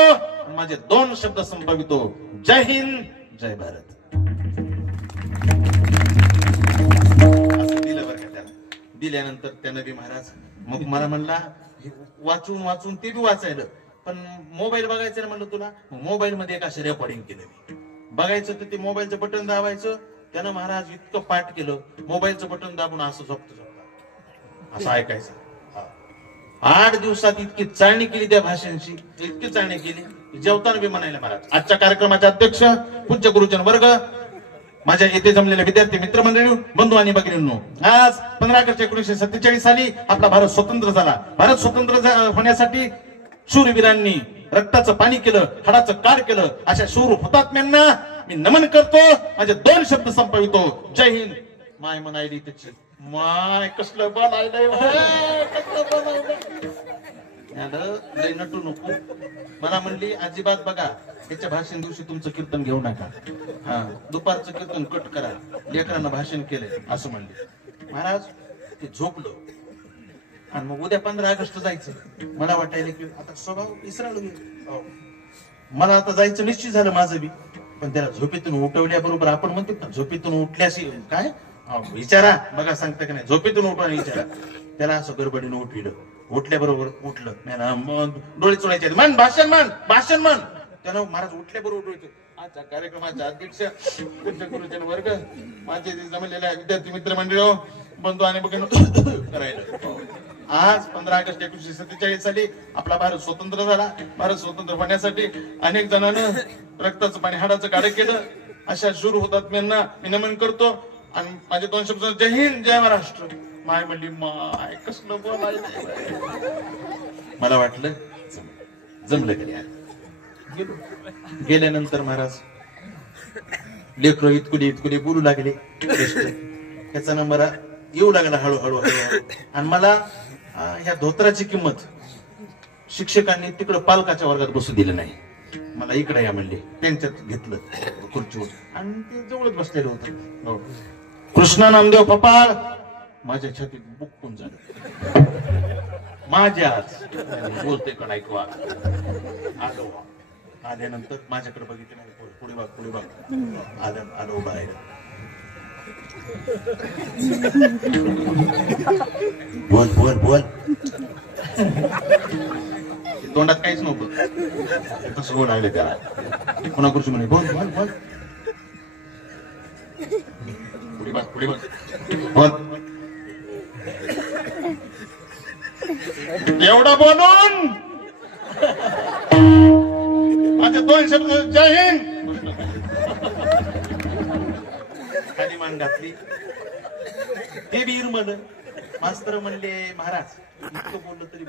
माझे 2 शब्द संभवितो. जय हिंद जय भारत. असं दिलं बरं का त्याला. दिल्यानंतर त्यानं बी महाराज मग मला म्हणला वाचून ते बी वाचायला. पण मोबाईल बघायचं ना म्हणलं तुला. मोबाईल मध्ये एक अशी रेकॉर्डिंग केलं मी. बघायचं तर ते मोबाईलचं बटन दाबायचं. त्यानं महाराज इतकं पाठ केलं, मोबाईलचं बटन दाबून असं झोपत असं ऐकायचं. 8 दिवसात इतकी चाळणी केली त्या भाषणांची, इतकी चाळणी केली जेवताना बी म्हणायला महाराज. आजच्या कार्यक्रमाचे अध्यक्ष पूज्य गुरुजन वर्ग, माझ्या येथे जमलेल्या विद्यार्थी मित्रमंडळी, बंधू आणि भगिनींनो, आज 15 ऑगस्ट 1947 साली आपला भारत स्वतंत्र झाला. भारत स्वतंत्र होण्यासाठी शूरवीरांनी रक्ताचं पाणी केलं, हाडाचं कार केलं. अशा शूर हुतात्म्यांना मी नमन करतो. माझे 2 शब्द संपवितो. जय हिंद. माय म्हणायली त्याची माय कसलं बोलायलंय, कसलं बोलायलंय. लय नटू नको. मला म्हणली अजिबात बघा त्याच्या भाषण दिवशी तुमचं कीर्तन घेऊ नका. हा, दुपारचं कीर्तन कट करा, लेकरांना भाषण केलंय असं म्हणले. महाराज ते झोपलो आणि मग उद्या 15 ऑगस्ट जायचं. मला वाटायला की आता स्वभाव विसरायला गेलो. मला आता जायचं निश्चित झालं माझं बी. पण त्याला झोपेतून उठवल्याबरोबर आपण म्हणतो ना, झोपेतून उठल्याशी काय विचारा बघा, सांगता की नाही, झोपेतून उठवा विचारा. त्याला असं गडबडीनं उठविलं. उठल्याबरोबर उठलं, डोळे चोळायचे, मन भाषण मन भाषण मन. त्यानं महाराज उठल्याबरोबर डोळे. आजच्या कार्यक्रमाचे अध्यक्ष पूज्य गुरुजन वर्ग, माझे जमलेल्या विद्यार्थी मित्रमंडळी, बंधू आणि बघून करायला. आज 15 ऑगस्ट 1947 साली आपला भारत स्वतंत्र झाला. भारत स्वतंत्र होण्यासाठी अनेक जणांना रक्ताचं पाणी हाडाचं गाडे केलं. अशा शूर हुतात्म्यांना मी नमन करतो. आणि माझे 2 शब्द जय हिंद जय महाराष्ट्र. माय म्हणली माय कसलं बोलायला. मला वाटलं जमलं गेलं. गेल्यानंतर महाराज लेकरं इतकुली बोलू लागले. त्याचा नंबर येऊ लागला हळूहळू. आणि मला ह्या धोत्राची किंमत शिक्षकांनी तिकडं पालकाच्या वर्गात बसू दिलं नाही. मला इकडे या म्हणले, त्यांच्यात घेतलं खुर्चीवर आणि ते जवळच बसलेलं होतं. कृष्णा नामदेव पपाळ माझ्या छातीत बुक्कून झालं. माझ्या आज बोलते का नाही किंवा आलो. आल्यानंतर माझ्याकडे बघितलं नाही, पुढे बघ आलो बाहेर. बोल बोल बोल. तोंडात काहीच नव्हतं, तसं बोल आले त्याला. पुन्हा कृषी म्हणे बोल बोल बोल. पुढे बघ बोल. एवढं बोलून माझे 2 शब्द जय हिंद खाली मान घातली. ते बीर म्हण. मास्तर म्हणले महाराज इतकं बोललं तरी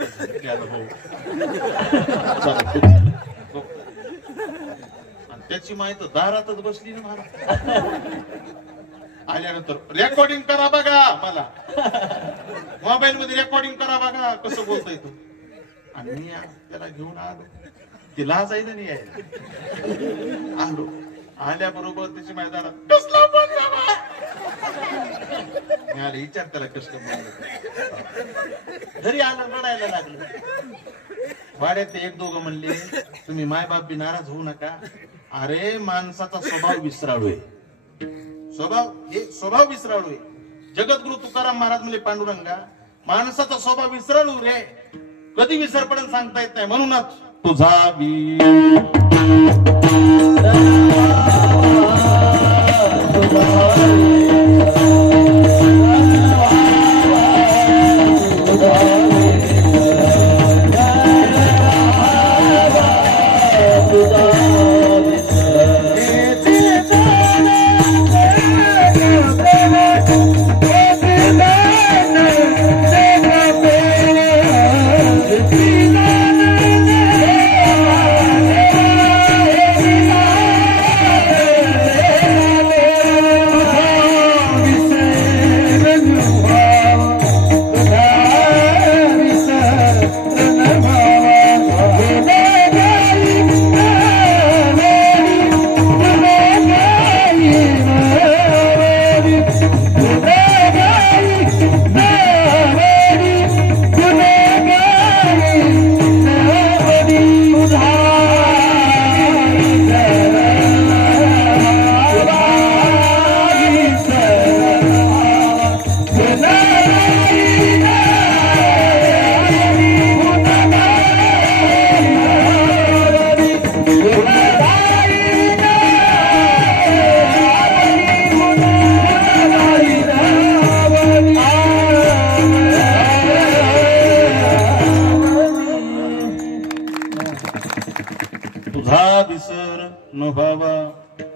त्याची माहिती दारातच बसली ना महाराज. आल्यानंतर रेकॉर्डिंग करा बघा, मला मोबाईल मध्ये रेकॉर्डिंग करा बघा कसं बोलतोय तू. आणि मी त्याला घेऊन आलो. ती लाज आहे ना नाही आहे. आलो. आल्याबरोबर त्याची मैदानात कसला बोलला मिळाले. विचार त्याला कसलं बोललं. घरी आलं रडायला लागलं. वाड्यात 1-2 म्हणले तुम्ही मायबाप बी नाराज होऊ नका. अरे माणसाचा स्वभाव विसराळू आहे. स्वभाव विसराळू आहे. जगद्गुरु तुकाराम महाराज म्हणले पांडुरंगा माणसाचा स्वभाव विसराळू रे, कधी विसर पडेल सांगता येत नाही. म्हणूनच तुझा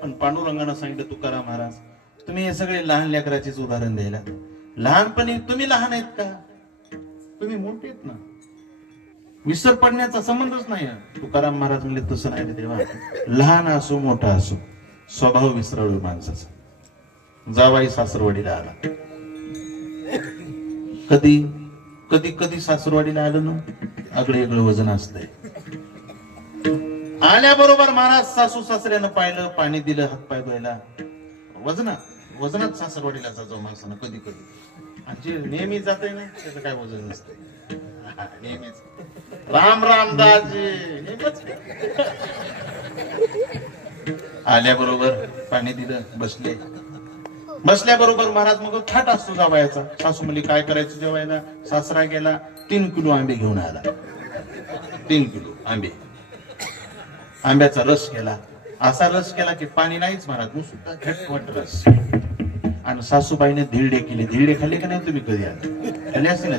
पण पांडुरंगानं सांगितलं तुकाराम महाराज तुम्ही हे सगळे लहान लेकराचेच उदाहरण द्यायला, लहानपणी तुम्ही लहान आहेत का, तुम्ही मोठे आहेत ना, विसर पडण्याचा संबंधच नाही. तुकाराम महाराज म्हणले तसं नाही रे देवा, लहान असो मोठा असो स्वभाव विसराळू माणसाचा. जावाई सासरवाडीला आला, कधी कधी कधी सासरवाडीला आलं ना आगळं वेगळं वजन असतंय. आल्याबरोबर महाराज सासू सासऱ्यानं पाहिलं, पाणी दिलं, हातपाय धुवायला. वजनात सासरवाडीला जातो माणसानं कधी कधी, आणि जे नेहमी जाते ना त्याचं काय वजन नसतं नेहमीच. राम राम दाजी नेहमीच. आल्याबरोबर पाणी दिलं, बसल्याबरोबर महाराज मग थाट असतो जावयाचा. सासू म्हणली काय करायचं जेवायला, सासरा गेला 3 किलो आंबे घेऊन आला. 3 किलो आंब्याचा रस केला, असा रस केला की पाणी नाहीच महाराज, नुसता झटपट रस. आणि सासूबाईने धिरडे केले. धिरडे खाल्ले का नाही तुम्ही कधी खाल्ले असते ना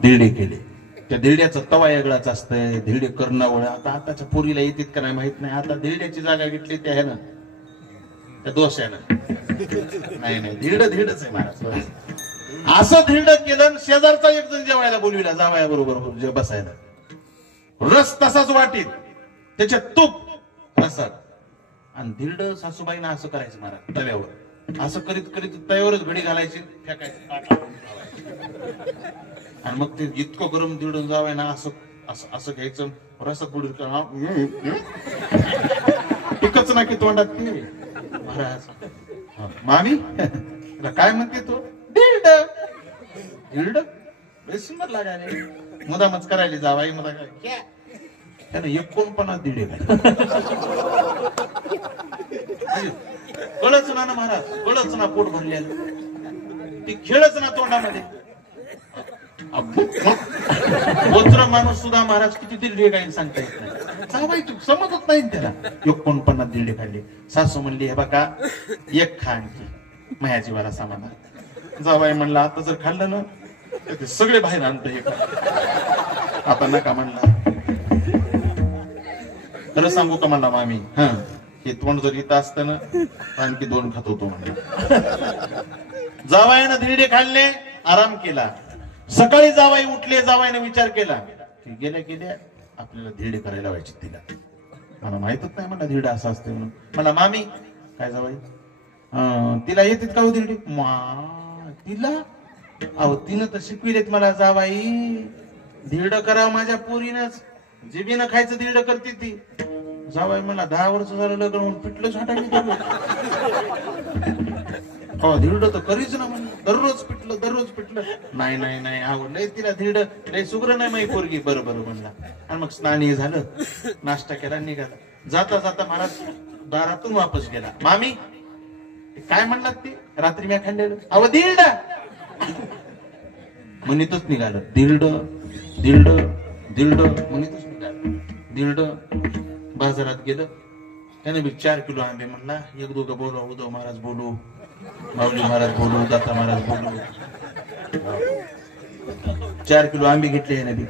धिरडे केले. त्या धिरड्याचा तवा वेगळाच असतंय, धिरडे करणं. आता आताच्या पोरीला येतात का नाही माहित नाही, आता धिरड्याची जागा घेतली त्या ह्यानं, त्या डोस्यानं. नाही धिरडच आहे महाराज. असं धिरड केलं, शेजारचा एक जण जेवायला बोलविला जावया बरोबर बसायला. रस तसाच वाटीत, त्याच्यात तूप रसात, आणि धिरड सासूबाईनं असं करायचं महाराज तव्यावर. असं करीत करीत तव्यावरच घडी घालायची, फेकायची, आणि मग ते इतकं गरम धिरड जावं ना असं असं असं घ्यायचं, रसात बुडून टिकच ना की तोंडात ते. महाराज मामी काय म्हणते तो, धिरड सुंदर लागायला, मुदामच करायला जावाई मुदा काय त्यानं 49 धिरडे कळच ना महाराज, कळच ना पोट भरलेलं, ती खेळच ना तोंडामध्ये. वज्र माणूस सुद्धा महाराज किती धिरडे काही सांगता येत नाही, जावाई समजत नाही त्याला. 49 धिरडे खाल्ले. सासू म्हणली हे बघा एक खा आणखी, माझ्या जीवाला समाधान. जावाई म्हणला आता जर खाल्लं ना ते सगळे बाहेर आणतं हे, आता नका म्हणला. खरं सांगू का म्हणला मामी, हे तोंड जर इथं असतं ना आणखी 2 खात होतो म्हणला. जावाईनं धिरडे खाल्ले, आराम केला. सकाळी जावाई उठले, जावाईने विचार केला की गेल्या आपल्याला धिरडे करायला व्हायचे तिला, मला माहितच नाही म्हणला धिरडा असं असते म्हणून. मला मामी काय जावाई तिला येतात का हो धिरडे, तिला अहो तिनं तर शिकविलेत मला जावाई, धिरड करावं माझ्या पोरीनच, जिबीनं खायचं धिरड करते ती. जावाई मला 10 वर्ष झालं लग्न होऊन पिठलं छाटायला. हो धिरड तर करीच ना म्हणलं, दररोज पिठलं. नाही आवडलंय तिला धिरड, लय सुग्र नाही माही पोरगी. बरोबर म्हणला. आणि मग स्नान झालं, नाश्ता केला, निघाला. जाता जाता महाराज दारातून वापस गेला. मामी काय म्हणलात ते रात्री मी खाल्लेलं, अहो धिरड म्हणतच निघालं. धिरड म्हणतच निघालं. धिरड बाजारात गेलं, त्याने 4 किलो आंबे म्हणला. 1-2 बोलू, उद्धव महाराज बोलू, माऊली महाराज बोलू, दत्ता महाराज बोलू. 4 किलो आंबे घेतले याने.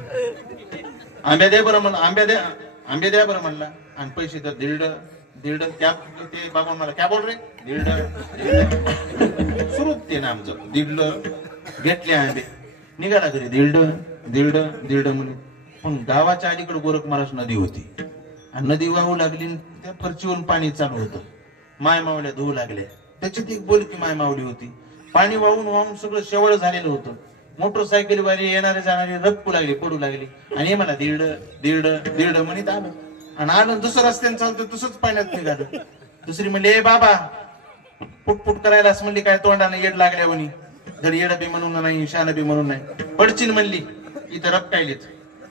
आंबे द्या बरं म्हणलं, आंबे द्या बरं म्हणला. आणि पैसे तर धिरड क्या ते बाबा मला क्या बोल रे, धिरड सुरू ते ना आमचं. धिरड घेतले आंबे, निघाला घरी. धिरड म्हणून. पण गावाच्या अलीकडे गोरख महाराज नदी होती, आणि नदी वाहू लागली, त्या फरचीवरून पाणी चालू होतं. माय मावल्या धुवू लागल्या. त्याच्यात एक बोलकी माय मावली होती. पाणी वाहून सगळं शेवळ झालेलं होतं. मोटरसायकलीवाली येणारे जाणारे रपकू लागले, पडू लागले. आणि हे मला धिरड म्हणत आलं. आणि आलं दुसरं रस्त्याने चालतं, तसंच पाण्यात निघालं. दुसरी म्हणली ए बाबा पुटपुट करायला असं म्हणली, काय तोंडाने येड लागल्या म्हणी, जर येड बी म्हणून नाही, शान बी म्हणून नाही, पडचीन म्हणली, इथं रपकायलीच.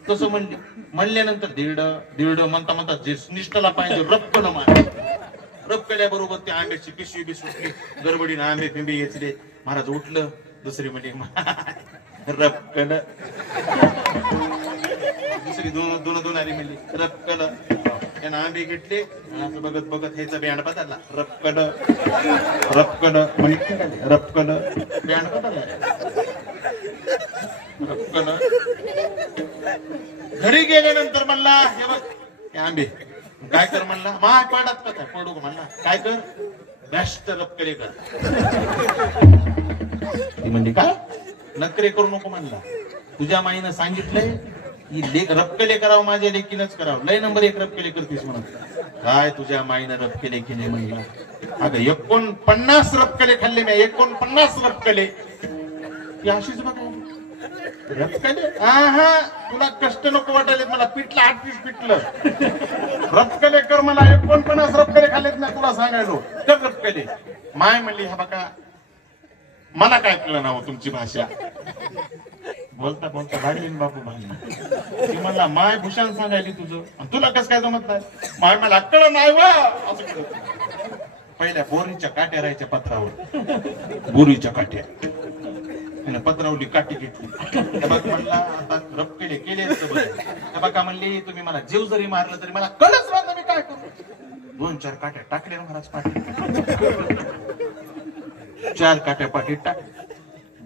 तसं म्हणल्यानंतर धिरड म्हणता जे निष्ठाला पाहिजे रपकन मार. रपकल्याबरोबर त्या आंब्याची पिशवी बी सुटली, गडबडीनं आंबे पिंबे येचले. महाराज उठलं. दुसरी म्हणली रपकन, दुसरी दोन आली म्हणली रपकन. त्यानं आंबे घेतले, असं बघत ह्याचा बँड बदलला. रपकन म्हणजे रपकन बँड बदलला. रपकन घरी गेल्यानंतर म्हणला हे बघ आंबे काय कर म्हणला मा पडात का पडू का म्हणला काय कर बेस्ट रपकले कर ती म्हणली काय नखरे करू नको म्हणला तुझ्या माईनं सांगितलंय की रपकले करावं माझ्या लेकीनच करावं लय नंबर 1 रपकले करतीस म्हणत काय तुझ्या माईनं रपकले केले म्हणला अगं 49 रपकले खाल्ले मी 49 रपकले ती अशीच बघा रपकले हा तुला कष्ट नको वाटायले मला पिठलं 8 पीस पिठलं रपकले कर मला 49 रपकले खाल्लेत ना तुला सांगायलो तर रपकले माय म्हणली हा बघा मला काय कळलं ना तुमची भाषा बोलता बोलता भाडली बापू भांडली ती म्हणला माय भूषण सांगायली तुझं तुला कसं काय जमत नाही माय मला कळ नाही वा असं पहिल्या बोरीच्या काट्या राहायच्या पत्रावर बोरीच्या काट्या पत्रावली काठी घेतली बघ म्हणला आता रपकेले केले बघा म्हणली तुम्ही मला जीव जरी मारलं तरी मला कळच राहत मी काय करू 2-4 काट्या टाकल्या महाराज पाठी 4 काट्या पाठीत टाक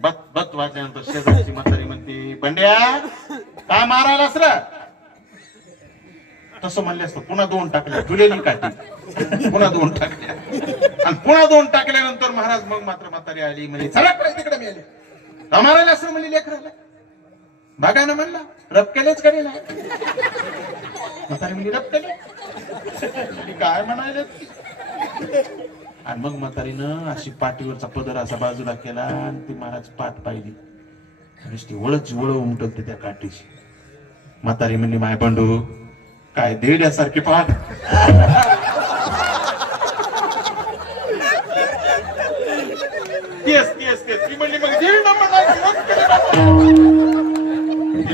बत बत वाजल्यानंतर शेजारची म्हातारी म्हणते बंड्या काय मारायलास रे तसं म्हणले असतं पुन्हा 2 टाकल्या जुलेली काठी पुन्हा 2 टाकल्या आणि पुन्हा 2 टाकल्यानंतर महाराज मग मात्र म्हातारी आली म्हणजे चला तिकडे मी आली मारायला असं म्हणली लेकराला बघा ना म्हणला रपकेलेच करेल म्हातारी म्हणजे रपकेले काय म्हणायला आणि मग म्हातारीनं अशी पाठीवरचा पदर असा बाजूला केला आणि ती महाराज पाठ पाहिली नुसती वळ उमटवते त्या काठीची म्हातारी म्हणली माय बंडू काय देड्यासारखी पाठ तेच ती म्हणली मग देड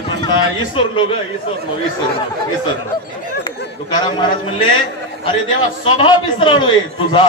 म्हणला इसरलो तुकाराम महाराज म्हणले अरे देवा स्वभाव विसराळोय तुझा